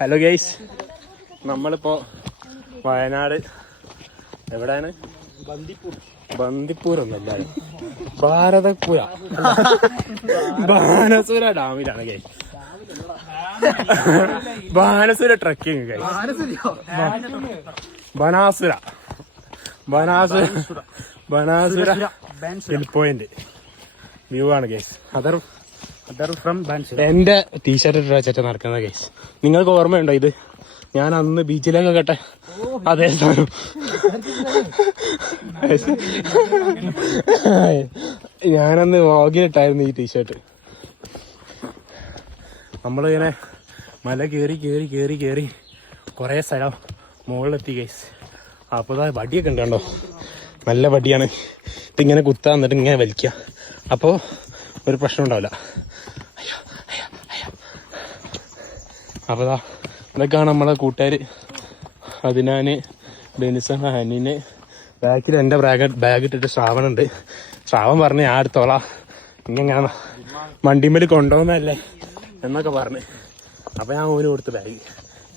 Hello guys, നമ്മളിപ്പോ വയനാട് എവിടെയാണ്? ബന്ദിപ്പൂർ ഒന്നല്ല, ഭാരതപ്പുഴ ബാണാസുര ഡാമിലാണ് guys. Banasura trekking guys. Banasura hill point view ആണ് ഗൈസ്. എന്റെ ടീഷർട്ട് ഇട്ട് വെച്ചിട്ട് നടക്കുന്ന ഗൈസ്. നിങ്ങൾക്ക് ഓർമ്മയുണ്ടോ ഇത്? ഞാൻ അന്ന് ബീച്ചിലൊക്കെ കേട്ടെ അതേ സാധനം. ഞാനന്ന് വ്ളോഗിലിട്ടായിരുന്നു ഈ ടീഷർട്ട്. നമ്മളിങ്ങനെ മല കേറി കുറേ സ്ഥലം മുകളിലെത്തി ഗൈസ്. അപ്പോൾ ഇതാ വടിയൊക്കെ ഉണ്ട്, കണ്ടോ? നല്ല വടിയാണ്. ഇതിങ്ങനെ കുത്താൻ എന്നിട്ട് ഇങ്ങനെ വലിക്കുക, അപ്പോൾ ഒരു പ്രശ്നം ഉണ്ടാവില്ല. അപ്പോൾ ഇതൊക്കെയാണ് നമ്മളെ കൂട്ടുകാർ. അതിനാന്, ഡെനിസൺ, ഹനീന്. ബാക്കിൽ എൻ്റെ ബാഗ് ഇട്ടിട്ട് ശ്രാവണുണ്ട്. ശ്രാവൺ പറഞ്ഞ് ഞാൻ എടുത്തോളാം, ഇങ്ങനെ വണ്ടിമേൽ കൊണ്ടുപോകുന്നതല്ലേ എന്നൊക്കെ പറഞ്ഞ്. അപ്പം ഞാൻ ഓന് കൊടുത്ത് ബാഗ്.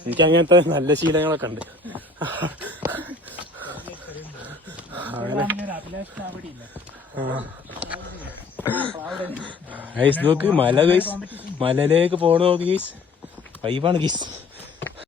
എനിക്ക് അങ്ങനത്തെ നല്ല ശീലങ്ങളൊക്കെ ഉണ്ട്. അങ്ങനെ ഗൈസ് നോക്ക്, മല ഗൈസ്, മലയിലേക്ക് പോണ നോക്ക് ഗൈസ്. വൈബാണ് ഗൈസ്.